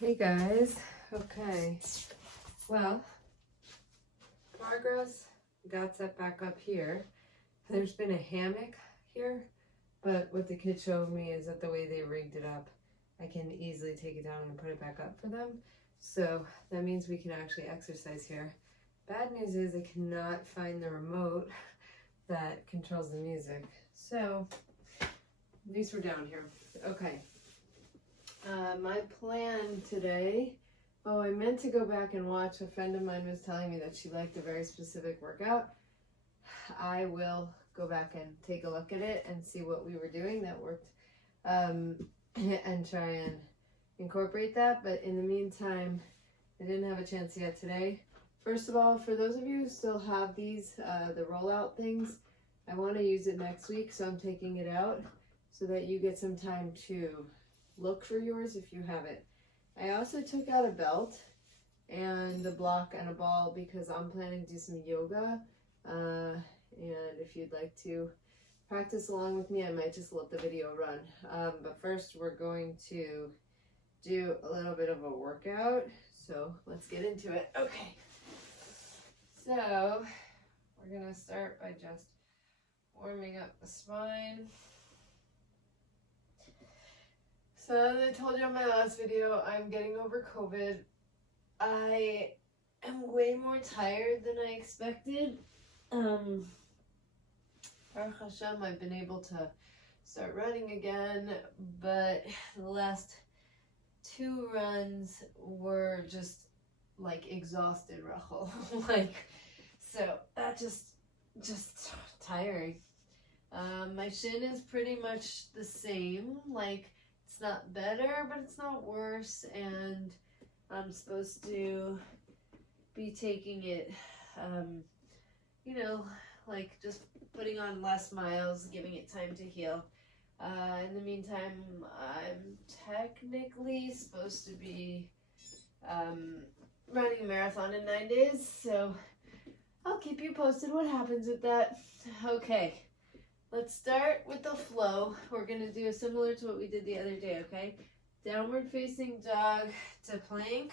Hey guys, okay, well, progress got set back up here. There's been a hammock here, but what the kids showed me is that the way they rigged it up, I can easily take it down and put it back up for them. So that means we can actually exercise here. Bad news is I cannot find the remote that controls the music. So at least we're down here. Okay. My plan today, I meant to go back and watch. A friend of mine was telling me that she liked a very specific workout. I will go back and take a look at it and see what we were doing that worked, and try and incorporate that. But in the meantime, I didn't have a chance yet today. First of all, for those of you who still have these, the rollout things, I want to use it next week, so I'm taking it out so that you get some time to look for yours if you have it. I also took out a belt and a block and a ball because I'm planning to do some yoga. And if you'd like to practice along with me, I might just let the video run. But first we're going to do a little bit of a workout. So let's get into it. Okay. So we're gonna start by just warming up the spine. So as I told you in my last video, I'm getting over COVID. I am way more tired than I expected. Baruch Hashem, I've been able to start running again, but the last 2 runs were just like exhausted, Rachel. So that just tiring. My shin is pretty much the same. It's not better, but it's not worse, and I'm supposed to be taking it, just putting on less miles, giving it time to heal. In the meantime, I'm technically supposed to be running a marathon in 9 days, so I'll keep you posted what happens with that. Okay. Let's start with the flow. We're going to do similar to what we did the other day, okay? Downward facing dog to plank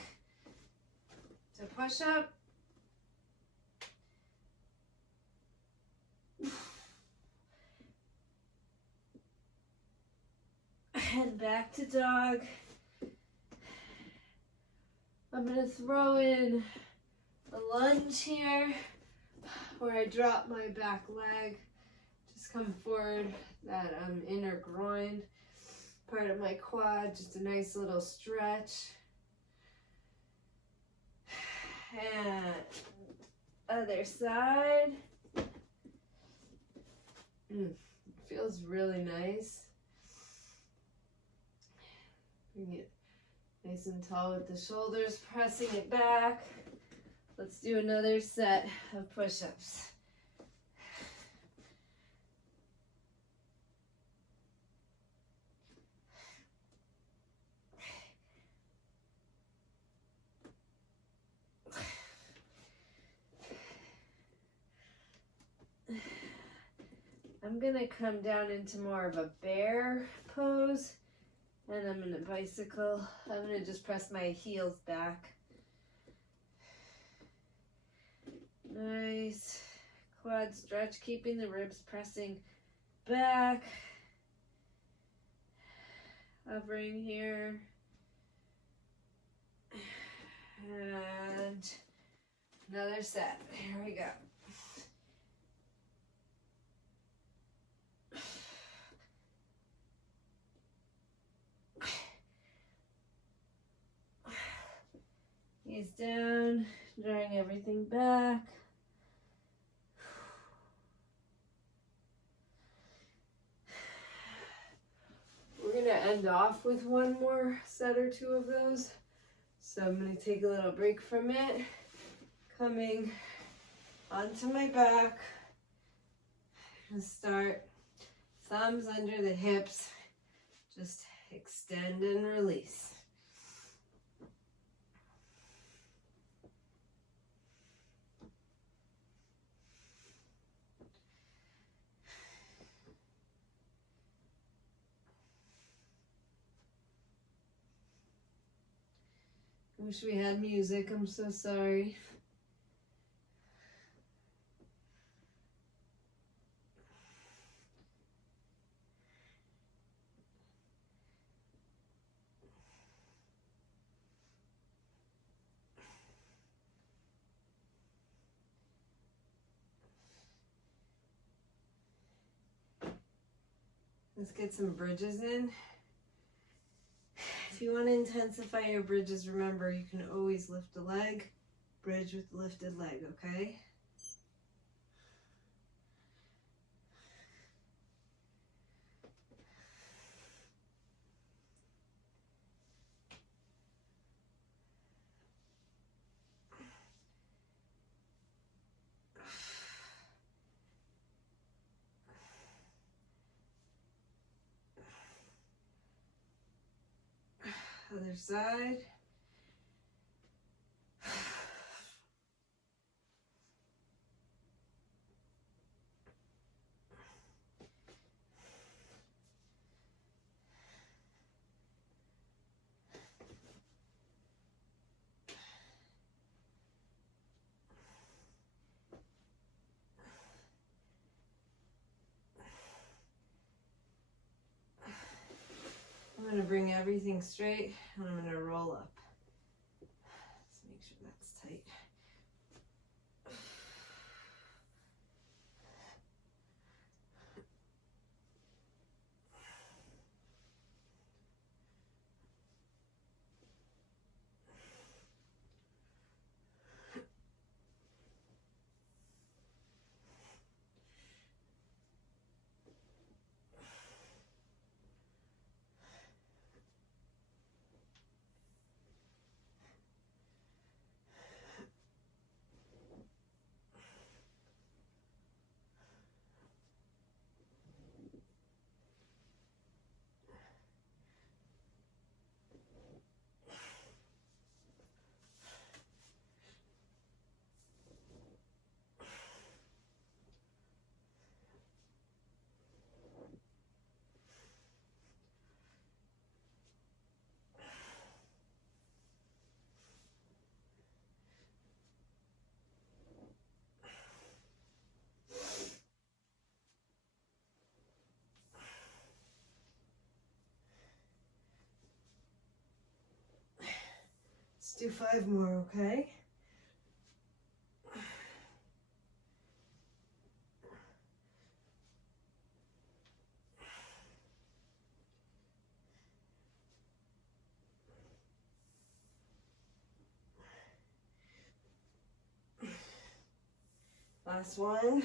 to push up. And back to dog. I'm going to throw in a lunge here where I drop my back leg. Come forward, that inner groin, part of my quad, just a nice little stretch. And other side. Feels really nice. Bring it nice and tall with the shoulders, pressing it back. Let's do another set of push-ups. I'm gonna come down into more of a bear pose, and I'm gonna bicycle. I'm gonna just press my heels back. Nice quad stretch, keeping the ribs pressing back. Hovering here. And another set. Here we go. Knees down, drawing everything back. We're going to end off with one more set or 2 of those. So I'm going to take a little break from it, coming onto my back. I'm going to start thumbs under the hips, just extend and release. I wish we had music. I'm so sorry. Let's get some bridges in. If you want to intensify your bridges, remember you can always lift a leg, bridge with lifted leg, okay? Other side. I'm going to bring everything straight and I'm going to roll up. Let's make sure that's tight. Let's do 5 more, okay? Last one.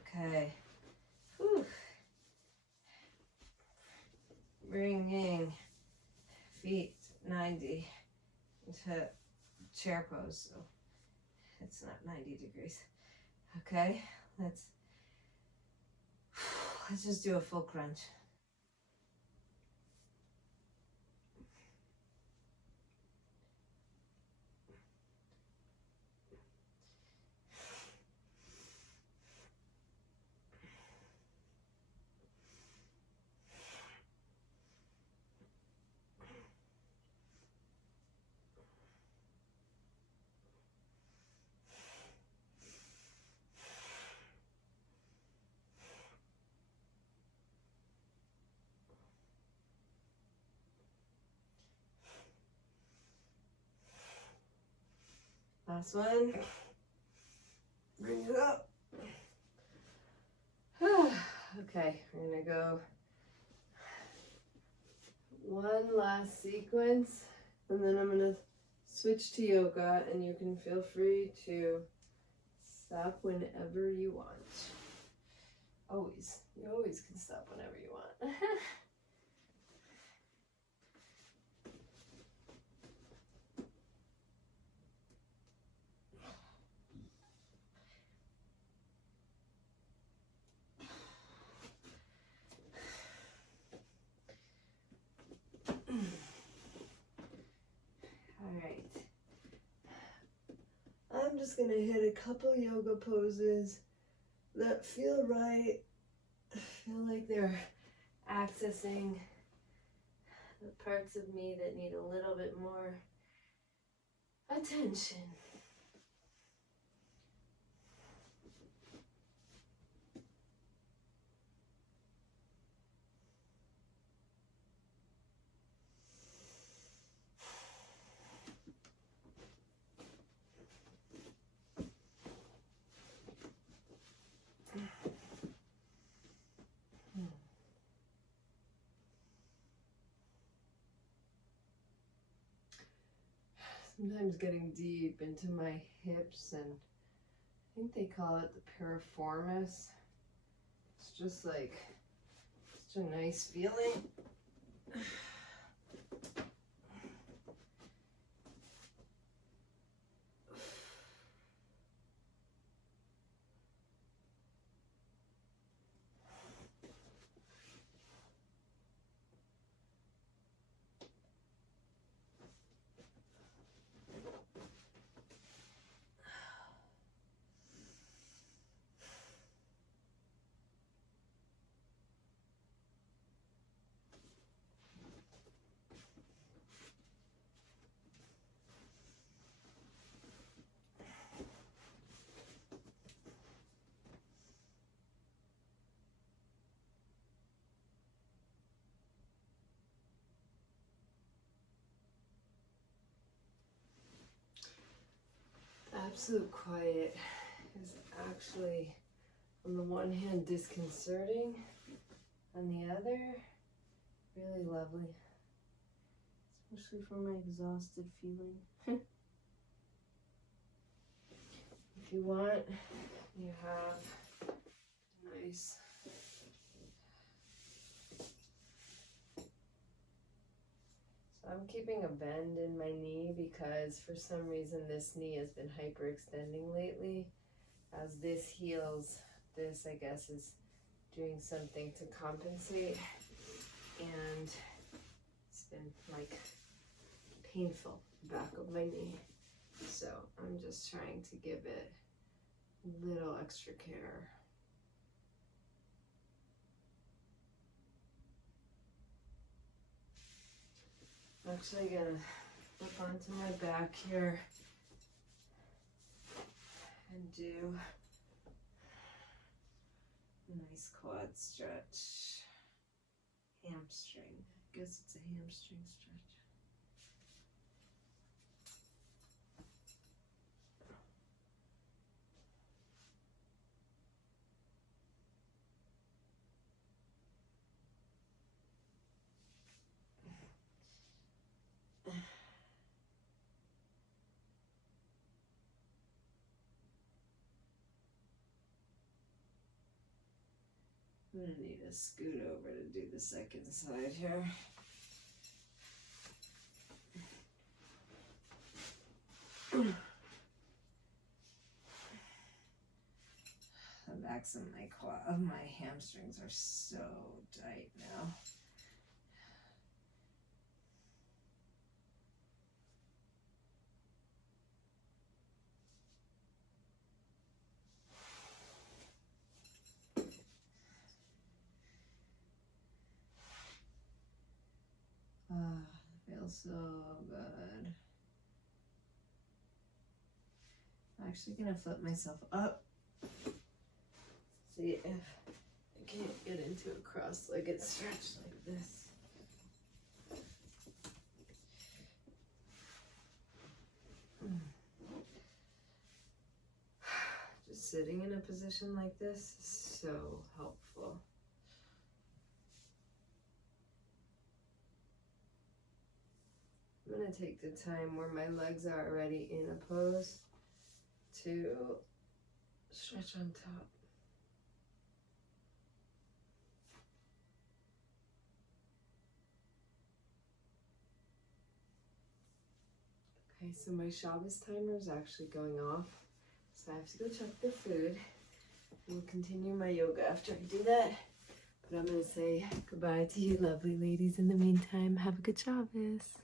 Okay. Whew. Bringing feet 90 into chair pose, so it's not 90 degrees. Okay, let's just do a full crunch. Last one. Bring it up. Okay, we're gonna go one last sequence, and then I'm gonna switch to yoga, and you can feel free to stop whenever you want. Always. You always can stop whenever you want. I'm just gonna hit a couple yoga poses that feel right, feel like they're accessing the parts of me that need a little bit more attention. Sometimes getting deep into my hips, and I think they call it the piriformis. It's just like such a nice feeling. Absolute quiet is actually, on the one hand, disconcerting, on the other, really lovely, especially for my exhausted feeling. If you want, you have nice I'm keeping a bend in my knee because for some reason this knee has been hyperextending lately. As this heals, this I guess is doing something to compensate, and it's been like painful back of my knee. So I'm just trying to give it a little extra care. I'm actually gonna flip onto my back here and do a nice quad stretch. Hamstring. I guess it's a hamstring stretch. I'm gonna need to scoot over to do the second side here. The backs of my hamstrings are so tight now. Feels so good. I'm actually gonna flip myself up. See if I can't get into a cross-legged stretch like this. Just sitting in a position like this is so helpful. I'm going to take the time where my legs are already in a pose to stretch on top. Okay, so my Shabbos timer is actually going off, so I have to go check the food. We'll continue my yoga after I do that, but I'm going to say goodbye to you lovely ladies in the meantime. Have a good Shabbos.